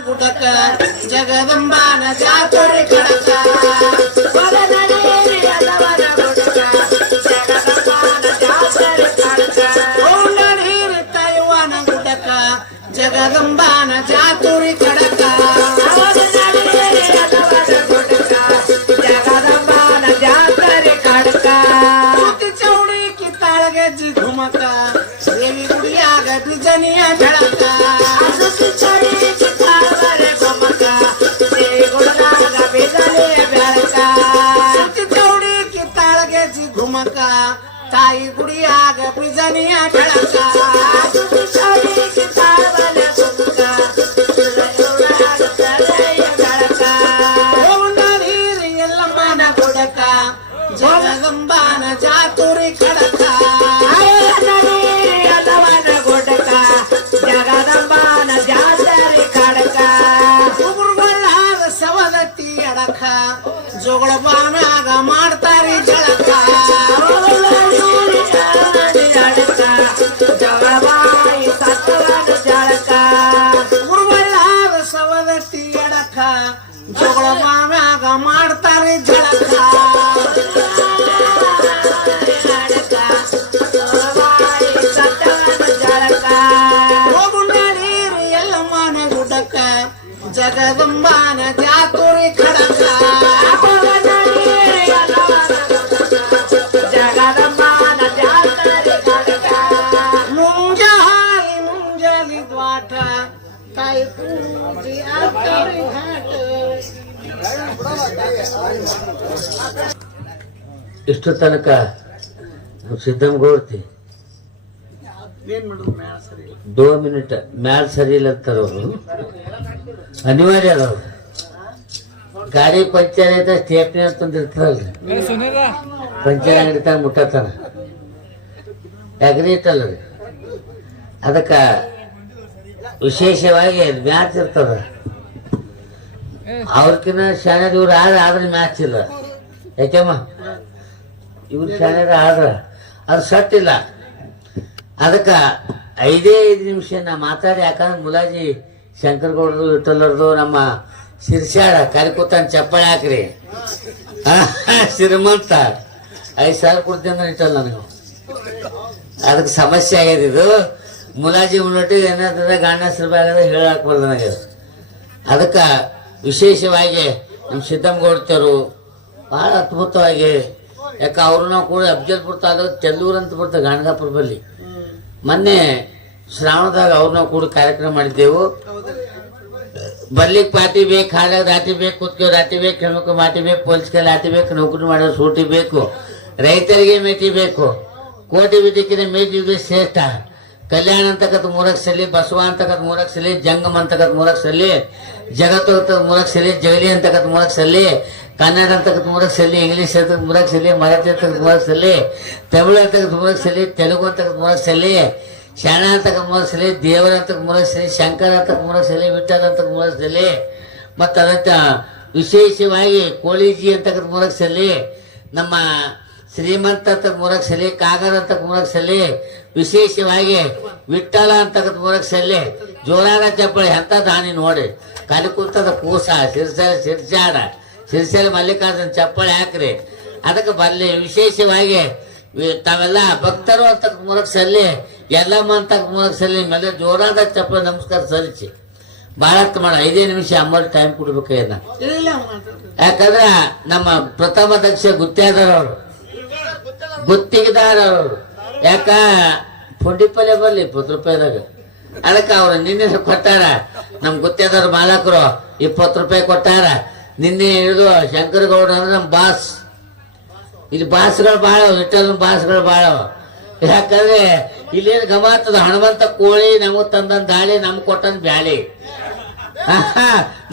ಗುಟಕ ಜಗದಂಬಾನ ಜಾತ್ರೆ ಕಡಕ ಕೊಂಡನೀರಿ ತೈವಾನ ಗುಟಕ ಜಗದಂಬಾನ ಜಾತುರಿ ಕಡಕ ಸುತ್ತಿ ಚೌಡಿ ಕಿತ್ತಾಳಗೆ ಜಿ ಧುಮಕ ದೇವಿ ಗುಡಿಯಾಗ ಬಿಜನಿಯ ಬೆಳಕ ಸುತ್ತಿ ತಾಯಿ ಗುಡಿಯಾಗ ಬಿಜನಿಯ ಬೆಳಕ ಕೊಂಡನೀರಿ ಎಲ್ಲಮ್ಮನ ಜಗದಂಬಾನ ಜಾತುರಿ ಖಡಕ ಮುಂಜಾಲಿ ಮುಂಜಾಲಿ ದ್ವಾಟ ತಾಯಿ ಪೂಜೆ ಆಗ್ತಾರಿ ಘಾಟ. ಇಷ್ಟು ತನಕ ಸಿದ್ದಮ್ಗೌಡ್ತಿ ಏನ್ ಮಾಡುದು ಮ್ಯಾಲ ಸರಿ ಇಲ್ಲ. ದೋ ಮಿನಿಟ್ ಮ್ಯಾಲ್ ಸರಿ ಇಲ್ಲ ಅಂತಾರ ಅವರು ಅನಿವಾರ್ಯ ಅದ. ಅವ್ರು ಗಾಡಿ ಪಂಚರ್ ಐತೆ ಸ್ಟೇಪ್ನಿ ಅಂತಂದು ಇರ್ತದಲ್ರಿ ಪಂಚರ್ ಅಂಗಡಿ ತನ ಮುಟ್ಟತಾನ ಅಗ್ನಿ ಇಟ್ಟಲ್ರಿ ಅದಕ್ಕೆ ವಿಶೇಷವಾಗಿ ಮ್ಯಾಚ್ ಇರ್ತದ. ಅವ್ರಕಿನ್ನ ಶಾಣೆದ್ ಇವ್ರು ಆದ್ರೆ ಆದ್ರೆ ಮ್ಯಾಚ್ ಇಲ್ಲ. ಯಾಕೆಮ್ಮ? ಇವ್ರು ಶಾಣೆದ ಆದ್ರ ಅದು ಸಟ್ಟಿಲ್ಲ ಅದಕ್ಕೆ ಐದೇ ಐದು ನಿಮಿಷ ನಾ ಮಾತಾಡಿ ಯಾಕಂದ್ರೆ ಮುಲಾಜಿ ಶಂಕರಗೌಡರು ವಿಠಲರದು ನಮ್ಮ ಶಿರ್ಷಾಡ ಕರಿಕೂತಾನ ಚಪ್ಪಾಳೆ ಹಾಕ್ರಿ. ಶ್ರೀಮಂತ. ಐದು ಸಾವಿರ ಕೊಡ್ತೀನಿ ಇಟ್ಟಲ್ಲ ನನಗೆ. ಅದಕ್ಕೆ ಸಮಸ್ಯೆ ಆಗ್ಯದ ಇದು. ಮುಲಾಜಿ ಮುನ್ನೋಟಿ ಏನಾಗ್ತದೆ, ಗಂಡ ಆಗದ ಹೇಳಕ್ ಬರ್ದು ನನಗೆ. ಅದಕ್ಕೆ ವಿಶೇಷವಾಗಿ ನಮ್ಮ ಸಿದ್ದಮ್ಮಗೌಡ್ತರು ಭಾಳ ಅದ್ಭುತವಾಗಿ, ಯಾಕೆ ಅವ್ರನ್ನ ಕೂಡ ಅಫ್ಜಲ್ಪುರ ತಾಲೂಕು ಚೆಲ್ಲೂರು ಅಂತ ಬರ್ತದೆ ಗಾಣಗಾಪುರ ಮೊನ್ನೆ ಶ್ರಾವಣದಾಗ ಅವ್ರು ಕೂಡ ಕಾರ್ಯಕ್ರಮ ಮಾಡಿದ್ದೆವು. ಬರ್ಲಿಕ್ಕೆ ಪಾರ್ಟಿ ಬೇಕು ಹಾಲಾಗ ರಾಟಿ ಬೇಕು, ಕುತ್ಕೋ ರಾಟಿ ಬೇಕು ಹೆಣ್ಮಕ್ಳು ಮಾತಿ ಬೇಕು ಪೊಲೀಸ್ಗೆ ಆತಿ ಬೇಕು, ನೌಕರಿ ಮಾಡೋ ಸೂಟಿ ಬೇಕು, ರೈತರಿಗೆ ಮೇಟಿ ಬೇಕು, ಕೋಟಿ ಬಿದ್ದಕ್ಕಿಂತ ಮೇಟಿ ಶ್ರೇಷ್ಠ. ಕಲ್ಯಾಣ ಅಂತಕ್ಕಂಥ ಮೂರಕ್ಕೆ ಸಲಿ ಬಸವ ಅಂತಕ್ಕಂಥ ಮೂರಕ್ಕೆ ಸಲಿ ಜಂಗಮ್ ಅಂತಕ್ಕಂಥ ಮೂರಕ್ ಸಲಿ ಜಗತ್ತು ಅಂತ ಮೂರಕ್ ಸಲಿ ಜಗಲಿ ಅಂತಕ್ಕಂಥ ಮೂರಕ್ಕೆ ಸಲ್ಲಿ ಕನ್ನಡ ಅಂತಕ್ಕಂಥ ಮೂರಕ್ಕೆ ಸಲಿ ಇಂಗ್ಲಿಷ್ ಅಂತ ಮೂರಕ್ಕೆ ಸಲಿ ಮರಾಠಿ ಅಂತಕ್ಕಂಥ ಮೂಲಕ ಸಲ್ಲಿ ತಮಿಳು ಅಂತಕ್ಕಂಥ ಮೂರಕ್ಕೆ ಸಲ್ಲಿ ತೆಲುಗು ಅಂತಕ್ಕಂಥ ಮೂರಕ್ಕೆ ಸಲಿ ಶಾಣ ಅಂತಕ್ಕಂಥ ದೇವರಂತಕ ದೇವರ ಅಂತಕ್ಕ ಸಲಿ ಶಂಕರ ಅಂತಕ್ಕ ಅಂತಕ್ಕ ಮತ್ತು ಅದಕ್ಕ ವಿಶೇಷವಾಗಿ ಕೋಳಿಜಿ ಅಂತಕ್ಕಂಥ ಮೂಲಸಲಿ ಸಲಿ ನಮ್ಮ ಶ್ರೀಮಂತ ಅಂತ ಮೂರಕ್ ಸಲಿ ಕಾಗದ ಅಂತ ಸಲಿ ವಿಶೇಷವಾಗಿ ವಿಠಲ ಅಂತಕ್ಕಂಥ ಮೂರಕ್ ಸಲಿ ಜೋರಾದ ಚಪ್ಪಳಿ ಎಂಥ ದಾನಿ ನೋಡಿ. ಕಲಿ ಕುಂತದ ಕೂಸ ಸಿರ್ಸಲ ಸಿರ್ಸಾಡ ಸಿರ್ಸಲ ಮಲ್ಲಿಕಾರ್ಜುನ ಚಪ್ಪಳಿ ಹಾಕ್ರಿ. ಅದಕ್ಕೆ ಬರಲಿ, ವಿಶೇಷವಾಗಿ ತಾವೆಲ್ಲ ಭಕ್ತರು ಅಂತ ಮೂರಕ್ ಸಲ್ಲಿ ಎಲ್ಲಮ್ಮ ಮಂತಕ್ಕೆ ಮೂಲಕ ಸಲ್ಲಿ ಮೇಲೆ ಜೋರಾದ ಚಪ್ಪ ನಮಸ್ಕಾರ ಸಲ್ಲಿಸಿ. ಭಾಳ ಮಾಡ ಐದೇ ನಿಮಿಷ ಅಮ್ಮಲ್ಲಿ ಟೈಮ್ ಕೊಡ್ಬೇಕಾಗ್ಯದ ಯಾಕಂದ್ರೆ ನಮ್ಮ ಪ್ರಥಮ ದಕ್ಷ ಗುತ್ತಿಗೆದಾರವರು ಗುತ್ತಿಗೆದಾರವರು ಯಾಕ? ಪುಂಡಿ ಪಲ್ಯ ಬರ್ಲಿ ಇಪ್ಪತ್ತು ರೂಪಾಯಿದಾಗ ಅದಕ್ಕೆ ಅವ್ರು ನಿನ್ನೆ ಕೊಟ್ಟಾರ. ನಮ್ ಗುತ್ತಿಗೆದಾರ ಮಾಲಕರು ಇಪ್ಪತ್ತು ರೂಪಾಯಿ ಕೊಟ್ಟಾರ. ನಿನ್ನೆ ಹಿಡಿದು ಶಂಕರಗೌಡ ಅಂದ್ರೆ ನಮ್ಮ ಬಾಸ್. ಇಲ್ಲಿ ಬಾಸ್ಗಳು ಭಾಳ ಇಟ್ಟ ಬಾಸ್ಗಳು ಭಾಳ ಯಾಕಂದ್ರೆ ಇಲ್ಲೇನು ಗಮಾತದ ಹನುಮಂತ ಕೋಳಿ ನಮಗ್ ತಂದನ್ ದಾಳಿ, ನಮ್ಗೆ ಕೊಟ್ಟನ್ ಬ್ಯಾಳಿ.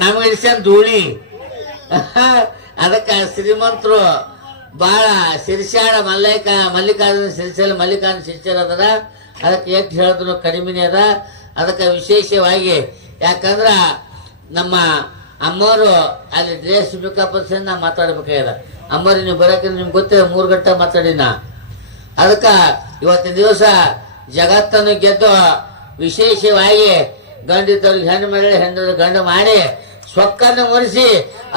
ನಮ್ಗೆ ಇಡ್ಸನ್ ಧೂಳಿ. ಅದಕ್ಕೆ ಶ್ರೀಮಂತರು ಬಾಳ ಶಿರ್ಷಾಡ ಮಲ್ಲೈಕ ಮಲ್ಲಿಕಾರ್ಜುನ ಸಿರಿಸಲ ಮಲ್ಲಿಕಾರ್ಜುನ ಶಿಷ್ಯರ ಅದರ. ಅದಕ್ಕೆ ಎಷ್ಟು ಹೇಳಿದ್ರು ಕಡಿಮೆನೇ ಅದ. ಅದಕ್ಕೆ ವಿಶೇಷವಾಗಿ ಯಾಕಂದ್ರೆ ನಮ್ಮ ಅಮ್ಮವರು ಅಲ್ಲಿ ಡ್ರೆಸ್ ಬೇಕಪ್ಪ ನಾ ಮಾತಾಡ್ಬೇಕಾಗ್ಯದ. ಅಮ್ಮವ್ರಿ ನೀವು ಬರೋಕೆ ನಿಮ್ಗೆ ಗೊತ್ತಿಲ್ಲ, ಮೂರು ಗಂಟೆ ಮಾತಾಡಿನ ಅದಕ್ಕ ಇವತ್ತಿನ ದಿವಸ ಜಗತ್ತನ್ನು ಗೆದ್ದು ವಿಶೇಷವಾಗಿ ಗಂಡಿದ್ದವ್ರಿಗೆ ಹೆಣ್ಣು ಮಗಳ ಹೆಣ್ಣು ಗಂಡು ಮಾಡಿ ಸೊಕ್ಕನ್ನು ಮುರಿಸಿ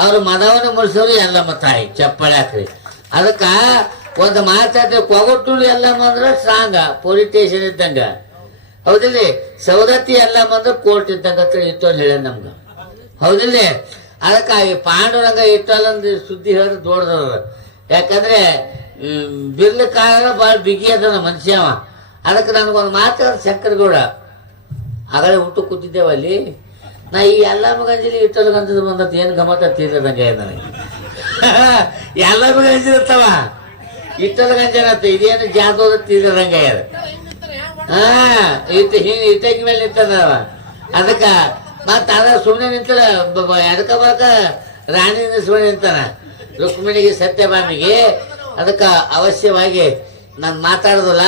ಅವ್ರ ಮದವನ್ನು ಮುರಿಸೋರು ಎಲ್ಲಮ್ಮ ತಾಯಿ, ಚಪ್ಪಾಳೆ ಹಾಕ್ರಿ. ಅದಕ್ಕ ಒಂದು ಮಾತಾಡ್ತೀವಿ ಕೊಗಟ್ಟು ಎಲ್ಲಮ್ಮ ಅಂದ್ರೆ ಸ್ಟ್ರಾಂಗ ಪೊಲೀಸ್ ಸ್ಟೇಷನ್ ಇದ್ದಂಗ. ಹೌದಿಲ್ಲಿ ಸವದತ್ತಿ ಎಲ್ಲ ಅಂದ್ರೆ ಕೋರ್ಟ್ ಇದ್ದಂಗ ಅಂತ ಇಟ್ಟೋಲ್ ಹೇಳ ನಮ್ಗ. ಹೌದಿಲ್ಲ ಅದಕ್ಕೆ ಈ ಪಾಂಡುರಂಗ ಇಟ್ಟಲ್ಲ ಸುದ್ದಿ ಹೇಳಿದ್ರೆ ದೊಡ್ಡದ ಯಾಕಂದ್ರೆ ಬಿರ್ಲ ಕಾಲ ಭಾಳ ಬಿಗಿ ಅದ ಮನುಷ್ಯ ಅವ. ಅದಕ್ಕೆ ನನಗೊಂದು ಮಾತು ಶಂಕರಗೌಡ ಆಗಲೇ ಊಟ ಕೂತಿದ್ದೇವ ಅಲ್ಲಿ. ನಾ ಈ ಎಲ್ಲ ಮಗಂಜಿಲಿ ಇಟ್ಟಲು ಗಂಜದ ಬಂದದ್ದು ಏನು ಗಮತ ತೀರ್ದಂಗೆ ನನಗೆ. ಎಲ್ಲ ಮಗಂಜಿರ್ತಾವ ಇಟ್ಟಲ್ ಗಂಜನತ್ತ ಇದೇನು ಜಾತೋದ ತೀರ್ದಂಗೆ ಹಾ ಇಟ್ಟು ಹಿಂಗೆ ಇಟ್ಟಕ್ಕೆ ಮೇಲೆ ನಿಂತದವ ಅದಕ್ಕೆ ಮತ್ತೆ ಅದ ಸುಮ್ಮನೆ ನಿಂತರ ಅದಕ್ಕೆ ಬರಕ ರಾಣಿ ಸುಮ್ಮನೆ ನಿಂತಾನ. ರುಕ್ಮಿಣಿಗೆ ಸತ್ಯಭಾಮಿಗೆ ಅದಕ್ಕ ಅವಶ್ಯವಾಗಿ ನಾನು ಮಾತಾಡೋದಲ್ಲ.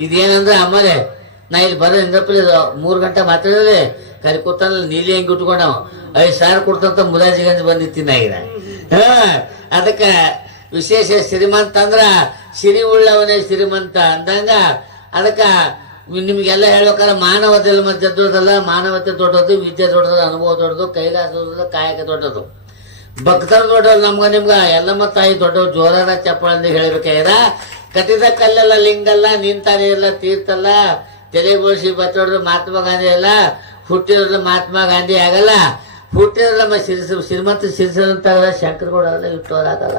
ಇದೇನಂದ್ರೆ ಆಮೇಲೆ ನಾ ಇಲ್ಲಿ ಬರೋ ಇಂದ್ರಪಲ್ಲಿ ಮೂರು ಗಂಟೆ ಮಾತಾಡಿದ್ರೆ ಕರಿ ಕೂತಲ್ಲ ನೀಲಿ ಹೆಂಗೆ ಉಟ್ಕೊಂಡವ. ಐದು ಸಾವಿರ ಕೊಡ್ತಂತ ಮುಲಾಜಿಗಂಜ್ ಬಂದಿತ್ತೀನಿ ಈಗ. ಹಾ, ಅದಕ್ಕೆ ವಿಶೇಷ ಶ್ರೀಮಂತ ಅಂದ್ರ ಸಿರಿ ಉಳ್ಳವನೇ ಶ್ರೀಮಂತ ಅಂದಂಗ ಅದಕ್ಕೆ ನಿಮ್ಗೆಲ್ಲ ಹೇಳ್ಬೇಕಾದ್ರೆ ಮಾನವತೆ ಮತ್ತೆ ದೊಡ್ಡದಲ್ಲ, ಮಾನವತೆ ದೊಡ್ಡದು, ವಿದ್ಯೆ ದೊಡ್ಡದು, ಅನುಭವ ದೊಡ್ಡದು ಕೈಲಾಸ ದೊಡ್ಡದು ಕಾಯಕ ದೊಡ್ಡದು. ಭಕ್ತರು ದೊಡ್ಡವ್ರು ನಮ್ಗ ನಿಮ್ಗ, ಎಲ್ಲಮ್ಮ ತಾಯಿ ದೊಡ್ಡ ಜೋರಾದ ಅಂತ ಹೇಳ್ಬೇಕಾಗ್ಯದ ಕಟ್ಟಿದ ಕಲ್ಲೆಲ್ಲ ಲಿಂಗಲ್ಲ, ನಿಂತಾನೆ ಇಲ್ಲ, ತೀರ್ಥಲ್ಲ. ತಲೆ ಬೋಳ್ಸಿ ಬತ್ತೋಡ್ದು ಮಹಾತ್ಮ ಗಾಂಧಿ ಅಲ್ಲ, ಹುಟ್ಟಿರೋದು ಮಹಾತ್ಮ ಗಾಂಧಿ ಆಗಲ್ಲ. ಹುಟ್ಟಿರೋದು ನಮ್ಮ ಸಿರಿಸ ಶ್ರೀಮಂತ ಸಿರಿಸಂತಾಗಲ್ಲ ಶಂಕರಗೌಡ ಆಗಲ್ಲ ಇಟ್ಟೋರ್ ಆಗಲ್ಲ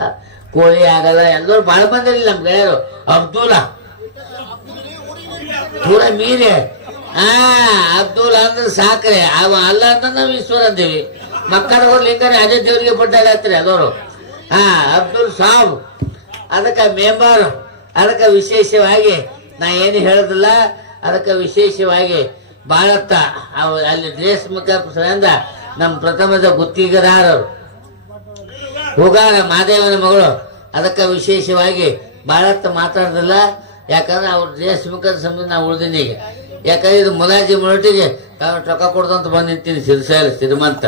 ಕೋಳಿ ಆಗಲ್ಲ, ಎಲ್ಲರೂ ಭಾಳ ಬಂದಿರಲಿಲ್ಲ ನಮ್ಮ ಗೆಳೆಯರು ಅಬ್ದುಲ್ಲ. ಪೂರ ಮೀರೆ. ಆ ಅಬ್ದುಲ್ ಅಂದ್ರೆ ಸಾಕ್ರೆ. ಅವ ಅಲ್ಲ ಅಂತ ನಾವು ಈಶ್ವರ ಅಂತೀವಿ. ಮಕ್ಕಳ ಅಜಯ್ ಅದೇ ದೇವರಿಗೆ ಬಡ್ಡಾಗತ್ರಿ ಅದವರು. ಹಾ, ಅಬ್ದುಲ್ ಸಾಬ್. ಅದಕ್ಕೆ ಮೆಂಬರ್. ಅದಕ್ಕೆ ವಿಶೇಷವಾಗಿ, ನಾ ಏನು ಹೇಳೋದಿಲ್ಲ. ಅದಕ್ಕೆ ವಿಶೇಷವಾಗಿ ಭಾರತ ಅಲ್ಲಿ ದೇಶ ಮುಖಾಂತರ ನಮ್ಮ ಪ್ರಥಮದ ಗುತ್ತಿಗೆದಾರರು. ಹೋಗಾರ ಮಾದೇವನ ಮಗಳು. ಅದಕ್ಕೆ ವಿಶೇಷವಾಗಿ ಭಾರತ ಮಾತಾಡೋದಿಲ್ಲ. ಯಾಕಂದ್ರೆ ಅವ್ರ ದೇಶ ಮುಖದ ಸಂಬಂಧ ನಾವು ಉಳ್ದೀನಿ ಈಗ. ಯಾಕಂದ್ರೆ ಇದು ಮುಲಾಜಿ ಮೊರಟಿಗೆ ರೊಕ್ಕ ಕೊಡ್ದಂತ ಬಂದು ನಿಂತೀನಿ ಸಿರಿಸಾಲ ಶ್ರೀಮಂತ.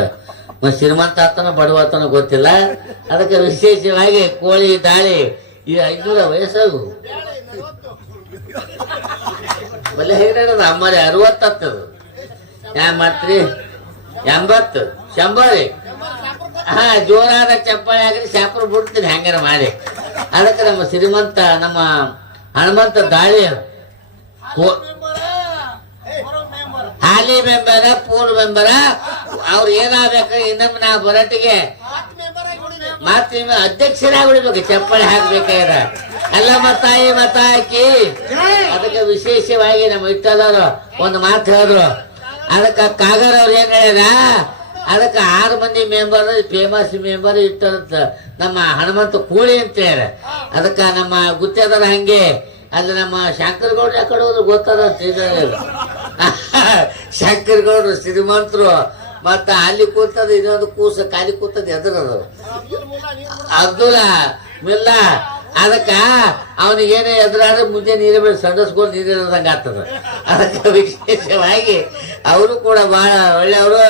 ಮತ್ತೆ ಶ್ರೀಮಂತ ಆತನ ಬಡವ ಆತನ ಗೊತ್ತಿಲ್ಲ. ಅದಕ್ಕೆ ವಿಶೇಷವಾಗಿ ಕೋಳಿ ದಾಳಿ ಈ ಐನೂರ ವಯಸ್ಸಾಗು. ಬಲೆ ಹೇಗಿರೋದು ಅಮ್ಮರಿ ಅರವತ್ತತ್ತದು ಯಾ ಮಾಡ್ತೀರಿ ಎಂಬತ್ತು. ಶಂಬರಿ. ಹಾ ಜೋರಾದ ಚಪ್ಪಾಳೆ ಆಗ್ರಿ ಶಾಪುರ ಬಿಡ್ತೀನಿ ಹ್ಯಾಂಗಾರ ಮಾಡಿ. ಅದಕ್ಕೆ ನಮ್ಮ ಶ್ರೀಮಂತ ನಮ್ಮ ಹನುಮಂತ ದಾಳಿ. ಹಾಲಿ ಮೆಂಬರ ಪೂರ್ ಮೆಂಬರ ಅವ್ರು ಏನಾಗ್ಬೇಕು, ಇನ್ನೊಮ್ಮೆ ನಾವು ಬರೋಟಿಗೆ ನಿಮ್ಮ ಅಧ್ಯಕ್ಷರಾಗಿ ಉಳಿಬೇಕು ಚಪ್ಪಾಳೆ ಹಾಕ್ಬೇಕಾಗಿರ ಎಲ್ಲ ಮತ್ತಾಯಿ ಮತ ಹಾಕಿ ಅದಕ್ಕೆ ವಿಶೇಷವಾಗಿ ನಮ್ಮ ಇಟ್ಟದವರು ಒಂದು ಮಾತು ಹೇಳಿದ್ರು. ಅದಕ್ಕೆ ಕಾಗರ್ ಅವ್ರು ಏನ್ ಹೇಳ್ಯಾರ? ಅದಕ್ಕೆ ಆರು ಮಂದಿ ಮೆಂಬರ್ ಫೇಮಸ್ ಮೆಂಬರ್ ಇಟ್ಟಂತ ನಮ್ಮ ಹನುಮಂತ ಕೂಳಿ ಅಂತ ಹೇಳ ಅದಕ್ಕೆ ನಮ್ಮ ಗುತ್ತೇದಾರ ಹಂಗೆ. ಅಲ್ಲಿ ನಮ್ಮ ಶಂಕರಗೌಡ್ರು ಯಾಕಡೆ ಹೋದ್ರು ಗೊತ್ತಾರ ಶಂಕರಗೌಡ್ರು ಶ್ರೀಮಂತರು. ಮತ್ತ ಅಲ್ಲಿ ಕೂತದ ಇನ್ನೊಂದು ಕೂಸ ಕಾಲಿ ಕೂತದ ಎದುರದು ಅಬ್ದುಲ್ಲ ಮಿಲ್ಲ ಅದಕ್ಕ ಅವನಿಗೇನೇ ಎದುರಾದ್ರೆ ಮುಂದೆ ನೀರೇ ಬೇಡ ಸಂಡಸ್ಕೊಂಡು ನೀರಿರೋದಂಗ ಆಗ್ತದ. ಅದಕ್ಕೆ ವಿಶೇಷವಾಗಿ ಅವರು ಕೂಡ ಬಹಳ ಒಳ್ಳೆಯವರು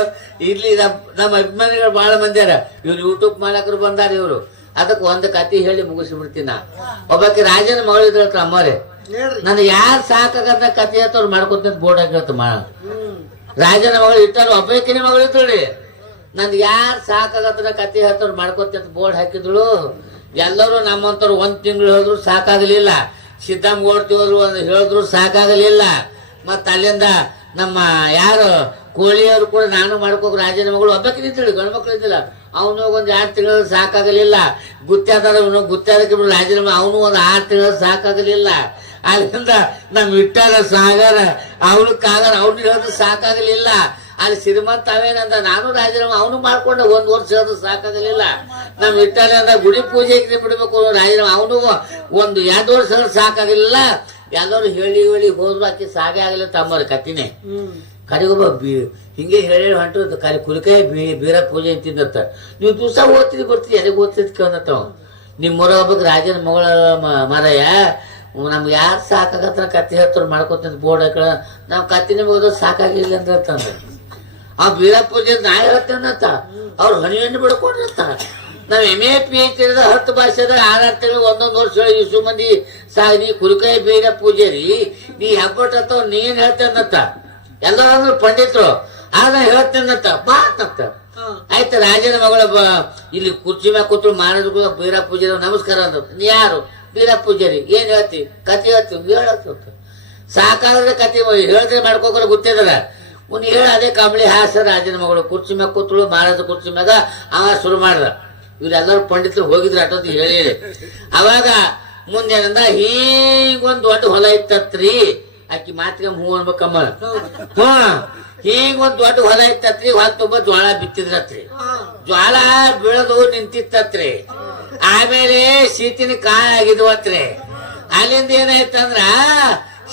ಇಲ್ಲಿ ನಮ್ಮ ನಮ್ಮ ಅಭಿಮಾನಿಗಳು ಬಹಳ ಮಂದಿಯಾರ ಇವ್ರು ಯೂಟ್ಯೂಬ್ ಮಾಲಕರು ಬಂದಾರ ಇವರು. ಅದಕ್ಕೆ ಒಂದು ಕತಿ ಹೇಳಿ ಮುಗಿಸ್ಬಿಡ್ತೀನಿ ನಾ. ಒಬ್ಬಾಕಿ ರಾಜನ ಮಗಳು ಇದ್ರ ಅಮ್ಮರೇ ನನಗೆ ಯಾರು ಸಾಕಾಗಂತ ಕತಿ ಹೇಳ್ತವ್ರು ಮಾಡ್ಕೊತ ಬೋರ್ಡ್ ಆಗಿರತ್ತ ಮಾ. ರಾಜನ ಮಗಳು ಇಟ್ಟಾರ ಒಬ್ಬಕಿನ ಮಗಳು ಇದ್ದಳು ನನ್ಗೆ ಯಾರು ಸಾಕಾಗತ್ತದ ಕತೆ ಹತ್ತವ್ರು ಮಾಡ್ಕೊತ ಬೋರ್ಡ್ ಹಾಕಿದ್ಳು. ಎಲ್ಲರೂ ನಮ್ಮಂತವ್ರು ಒಂದ್ ತಿಂಗಳು ಹೇಳಿದ್ರು ಸಾಕಾಗಲಿಲ್ಲ. ಸಿದ್ದಮ್ಮಗೌಡ್ತಿ ಹೋದ್ರು ಒಂದು ಹೇಳಿದ್ರು ಸಾಕಾಗಲಿಲ್ಲ. ಮತ್ತ ಅಲ್ಲಿಂದ ನಮ್ಮ ಯಾರು ಕೋಳಿಯವರು ಕೂಡ ನಾನು ಮಾಡ್ಕೋಕ್ ರಾಜನ ಮಗಳು ಒಬ್ಬಕ್ಕೆ ಇದ್ದಳು ಗಂಡು ಮಕ್ಳು ಇದ್ದಿಲ್ಲ. ಅವನು ಒಂದು ಆರು ತಿಂಗಳು ಸಾಕಾಗಲಿಲ್ಲ. ಗುತ್ತಾದ ಗುತ್ತಾದಕ್ಕೆ ರಾಜನ ಅವನು ಒಂದು ಆರು ತಿಂಗಳು ಸಾಕಾಗಲಿಲ್ಲ. ಅಲ್ಲಿಂದ ನಮ್ ಇಟ್ಟಾರ ಸಾಗರ ಅವನು ಕಾಗರ ಅವ್ನು ಹೇಳಿದ್ರು ಸಾಕಾಗಲಿಲ್ಲ. ಅಲ್ಲಿ ಶ್ರೀಮಂತ ಅವೇನಂದ ನಾನು ರಾಜೀನಾಮೆ ಅವನು ಮಾಡ್ಕೊಂಡ ಒಂದ್ ವರ್ಷ ಹೇಳಿದ್ರು ಸಾಕಾಗಲಿಲ್ಲ. ನಮ್ ಇಟ್ಟಾರೆ ಅಂದ ಗುಡಿ ಪೂಜೆಗೆ ಬಿಡ್ಬೇಕು ರಾಜೀನಾಮೆ ಅವನು ಒಂದು ಎರಡು ವರ್ಷ ಸಾಕಾಗಲಿಲ್ಲ. ಎಲ್ಲರೂ ಹೇಳಿ ಹೇಳಿ ಹೋದ್ರು ಆಕಿ ಸಾಗೆ ಆಗಲಿಲ್ಲ ತಮ್ಮರ ಕತ್ತಿನೇ. ಕರಿಗೊಬ್ಬ ಬಿ ಹಿಂಗೆ ಹೇಳಿ ಹೊಂಟು ಕರಿ ಕುಲಕಾಯಿ ಬೀ ಬೀರ ಪೂಜೆ ಅಂತಿದ್ದತ್ತ ನೀವು ದಿವಸ ಓದ್ತಿದ್ ಬರ್ತೀವಿ ಯಾರಿಗೂ ಓದ್ತಿದ್ ಕೇಳತ್ತವ ನಿಮ್ಮ ಮೊರ ಒಬ್ಬಕ್ಕೆ ರಾಜನ ಮಗಳ ಮರಯ್ಯ ನಮ್ಗೆ ಯಾರು ಸಾಕಾಗತ್ರ ಕತ್ತಿ ಹತ್ರ ಮಾಡ್ಕೊತೀನಿ ಬೋರ್ಡ್ ಹಾಕಳ ನಾವು ಕತ್ತಿನ ಓದೋದು ಸಾಕಾಗಿಲ್ಲ ಅಂತ ಹೇಳ್ತಾನೆ ಆ ಬೀರ ಪೂಜೆ ನಾ ಅಂತ ಅವ್ರು ಹಣಿ ಹಣ್ಣು ಬಿಡ್ಕೊಂಡ್ರಂತ ನಾವ್ ಎಂ ಎ ಪಿ ಎಚ್ ಹತ್ತು ಭಾಷೆದಾಗ ಆರಾರು ತಿಂಗಳು ಒಂದೊಂದು ವರ್ಷ ಇಸು ಮಂದಿ ಸಾ ನೀ ಕುಲಕಾಯಿ ಬೀರ ಪೂಜೆ ರೀ ನೀ ಹಬ್ಬಟ್ ನೀನ್ ಹೇಳ್ತೇನಂತ ಎಲ್ಲರೂ ಪಂಡಿತರು ಆಗ ಹೇಳ್ತೇನಂತ ಬಾ ಅಂತ. ಆಯ್ತು ರಾಜನ ಮಗಳ ಇಲ್ಲಿ ಕುರ್ಚಿ ಮ್ಯಾಗ ಕೂತ್ರು ಮಹಾರಾಜ ಬೀರ ಪೂಜೆ ನಮಸ್ಕಾರ ಅಂದ್ರು. ನೀ ಯಾರು? ಬೀರ ಪೂಜಾರಿ ಏನ್ ಹೇಳ್ತಿ? ಕತೆ ಹೇಳ್ತಿ ಹೇಳತ್ತ ಸಾಕಾದ್ರೆ ಕತೆ ಹೇಳಿದ್ರೆ ಮಾಡ್ಕೋಕಲ್ಲ ಗೊತ್ತಿದ್ರ. ಒಂದು ಹೇಳ ಅದೇ ಕಂಬಳಿ ಹಾಸ ರಾಜನ ಮಗಳು ಕುರ್ಚಿ ಮ್ಯಾಗ ಕೂತಳು ಮಹಾರಾಜ ಕುರ್ಚಿ ಮ್ಯಾಗ ಅವ ಶುರು ಮಾಡ್ದ. ಇವ್ರೆಲ್ಲರೂ ಪಂಡಿತರು ಹೋಗಿದ್ರು ಅಟೋತಿ ಹೇಳಿ ಹೇಳಿ. ಅವಾಗ ಮುಂದೇನಂದ ಹೀಗೊಂದು ದೊಡ್ಡ ಹೊಲ ಇತ್ತತ್ರಿ. ಆಕಿ ಮಾತಿಗೆ ಹೂ ಅನ್ಬೇಕಮ್ಮ. ಹ್ಞೂ ಹೀಗ ಒಂದ್ ದೊಡ್ಡ ಹೊಲ ಇತ್ತತ್ರಿ ಹೊಲ ತುಂಬ ಜ್ವಾಳ ಬಿತ್ತಿದ್ರತ್ರಿ. ಜ್ವಾಳ ಬೀಳದು ನಿಂತಿತ್ತತ್ರಿ. ಆಮೇಲೆ ಶೀತಿನ ಕಾಳ ಆಗಿದ್ವತ್ರಿ ಅಲ್ಲಿಂದ ಏನಾಯ್ತಂದ್ರ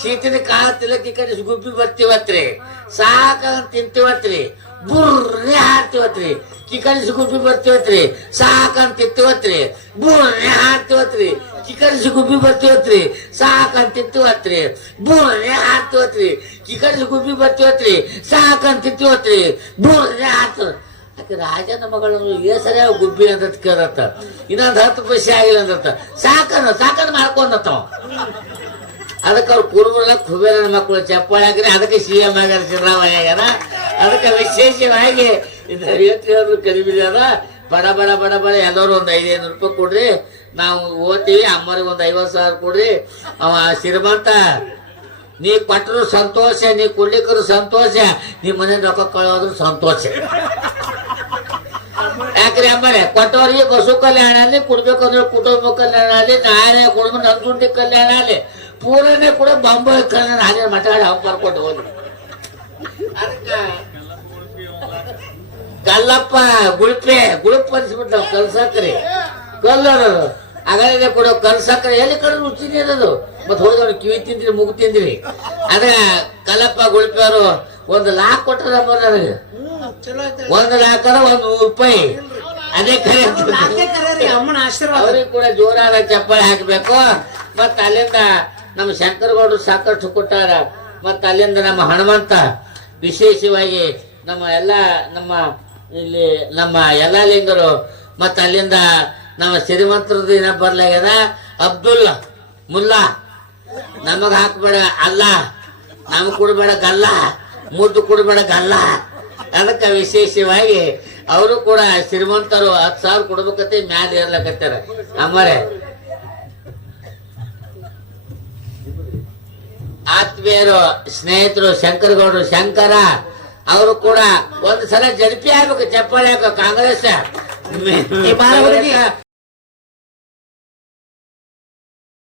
ಶೀತಿನ ಕಾಳ ತಿಲಕ್ ಈ ಕಡೆ ಗುಬ್ಬಿ ಬರ್ತೀವತ್ರಿ. ಸಾಕ ತಿಂತೀವತ್ರಿ. ಬುರ್ರಿ ಹಾಡ್ತೀವತ್ರಿ. ಚಿಕನ್ ಗುಬ್ಬಿ ಬರ್ತೀವತ್ರಿ. ಸಾಕಂತ ತಿಂತೀವತ್ರಿ. ಬುರ್ರಿ ಹಾಡ್ತೀವತ್ರಿ. ಚಿಕನ್ ಗುಬ್ಬಿ ಬರ್ತೀವತ್ರಿ. ಸಾಕಂತ ತಿಂತೀವತ್ರಿ. ಬುರ್ರಿ ಹಾಡ್ತೀವತ್ರಿ. ಚಿಕನ್ ಗುಬ್ಬಿ ಬರ್ತೀವತ್ರಿ. ಸಾಕಂತ ತಿಂತೀವತ್ರಿ. ಬುರ್ರಿ ಹಾಡ್ತೀವ ಆಕೆ ರಾಜನ ಮಗಳನ್ನು ಏ ಸರಿಯ ಗುಬ್ಬಿ ಅಂತ ಕೇಳತ್ತ? ಇನ್ನೊಂದು ಹತ್ತು ಪೈಸೆ ಆಗಿಲ್ಲ ಅಂದತ್ತ? ಸಾಕನ್ನ ಸಾಕನ್ ಮಾಡ್ಕೊಂಡತ್ತ ಅದಕ್ಕೆ ಅವ್ರು ಕುರುಬರೆಲ್ಲ ಕುಬೇರ ಮಕ್ಕಳು ಚಪ್ಪಾಳೆ ಹಾಕಿದ್ರೆ ಅದಕ್ಕೆ ಸಿ ಎಂ ಆಗ್ಯಾರ ಸಿದ್ದರಾಮಯ್ಯ ಆಗ್ಯಾರ ಅದಕ್ಕೆ ವಿಶೇಷವಾಗಿ ಕಡಿಮೆ ಅದ ಬಡ ಬಡ ಬಡ ಬಡ, ಎಲ್ಲರೂ ಒಂದು ಐದೈದು ರೂಪಾಯಿ ಕೊಡ್ರಿ. ನಾವು ಓದ್ತೀವಿ, ಅಮ್ಮರಿಗೆ ಒಂದು ಐವತ್ತು ಸಾವಿರ ಕೊಡ್ರಿ. ಅವ ಶ್ರೀಮಂತ ನೀ ಕೊಟ್ಟರು ಸಂತೋಷ, ನೀ ಕುಡ್ಲಿಕ್ಕರು ಸಂತೋಷ, ನೀ ಮನೆ ರೊಕ್ಕ ಕಳೋದ್ರು ಸಂತೋಷ. ಯಾಕ್ರಿ ಅಮ್ಮನೆ ಕೊಟ್ಟವ್ರಿಗೆ ಬಸು ಕಲ್ಯಾಣ ಅಲ್ಲಿ ಕುಡ್ಬೇಕಂದ್ರೆ ಕುಟುಂಬ ಕಲ್ಯಾಣ ಅಲ್ಲಿ ನಾಳೆ ಕುಡುಂಬ ನನ್ಸುಂಟಿ ಕಲ್ಯಾಣ ಅಲ್ಲಿ ಪೂರನೇ ಕೂಡ ಬಾಂಬೆ ಕಲ್ಯಾಣ ಹಾಗೆ ಮಾತಾಡಿ ಅವ್ರು ಬರ್ಕೊಟ್ಟು ಹೋದ್ರು. ಕಲ್ಲಪ್ಪ, ಗುಳ್ಪೆ, ಗುಳುಪ್ ಅನ್ಸ್ಬಿಟ್ಟು ಕಲ್ಸಕ್ರಿ ಕಲ್ಲರು. ಅಗಲೇ ಕೂಡ ಕಲ್ಸಕ್ರೆ ಎಲ್ಲಿ ಕಡೆ ರುಚಿನೇ ಇರೋದು? ಮತ್ತೆ ಹೋದವ್ರು ಕಿವಿ ತಿಂದ್ರಿ ಮುಗು ತಿಂದ್ರಿ. ಅದ ಕಲಪ್ಪ ಗುಳ್ಪೆ ಅವರು ಒಂದು ಲಾಕ್ ಕೊಟ್ಟರ ನನಗೆ. ಒಂದು ಲಾಕ್ ಅದ ಒಂದು ನೂರು ರೂಪಾಯಿ. ಅದೇ ಕರೆ ಕರೆ ಅಮ್ಮನ ಆಶೀರ್ವಾದ. ಅವ್ರಿಗೆ ಕೂಡ ಜೋರಾದ ಚಪ್ಪಾಳೆ ಹಾಕಬೇಕು. ಮತ್ತ ಅಲ್ಲಿಂದ ನಮ್ಮ ಶಂಕರಗೌಡರು ಸಾಕಷ್ಟು ಕೊಟ್ಟಾರ. ಮತ್ತ ಅಲ್ಲಿಂದ ನಮ್ಮ ಹನುಮಂತ ವಿಶೇಷವಾಗಿ ನಮ್ಮ ಎಲ್ಲ ನಮ್ಮ ಇಲ್ಲಿ ನಮ್ಮ ಎಲ್ಲ ಲಿಂಗರು ಮತ್ತ ಅಲ್ಲಿಂದ ನಮ್ಮ ಶ್ರೀಮಂತರದ್ದು ಏನ ಬರ್ಲಾಗ್ಯದ ಅಬ್ದುಲ್ ಮುಲ್ಲಾ. ನಮಗ ಹಾಕ್ಬೇಡ ಅಲ್ಲ. ನಮಗ್ ಕೊಡ್ಬೇಡ ಗಲ್ಲ. ಮುದ್ದು ಕೊಡ್ಬೇಡ ಗಲ್ಲ. ಅದಕ್ಕೆ ವಿಶೇಷವಾಗಿ ಅವರು ಕೂಡ ಶ್ರೀಮಂತರು ಹತ್ತು ಸಾವಿರ ಕೊಡ್ಬೇಕತ್ತೆ ಮ್ಯಾಲ ಇರ್ಲಕತ್ತಾರ ಅಮ್ಮರೆ. ಆತ್ಮೀಯರು, ಸ್ನೇಹಿತರು, ಶಂಕರಗೌಡರು, ಶಂಕರ. ಅವರು ಕೂಡ ಒಂದ್ ಸಲ ಜಡ್ಪಿ ಆಗ್ಬೇಕು ಚಪ್ಪಾಳೆ ಹಾಕೋ ಕಾಂಗ್ರೆಸ್.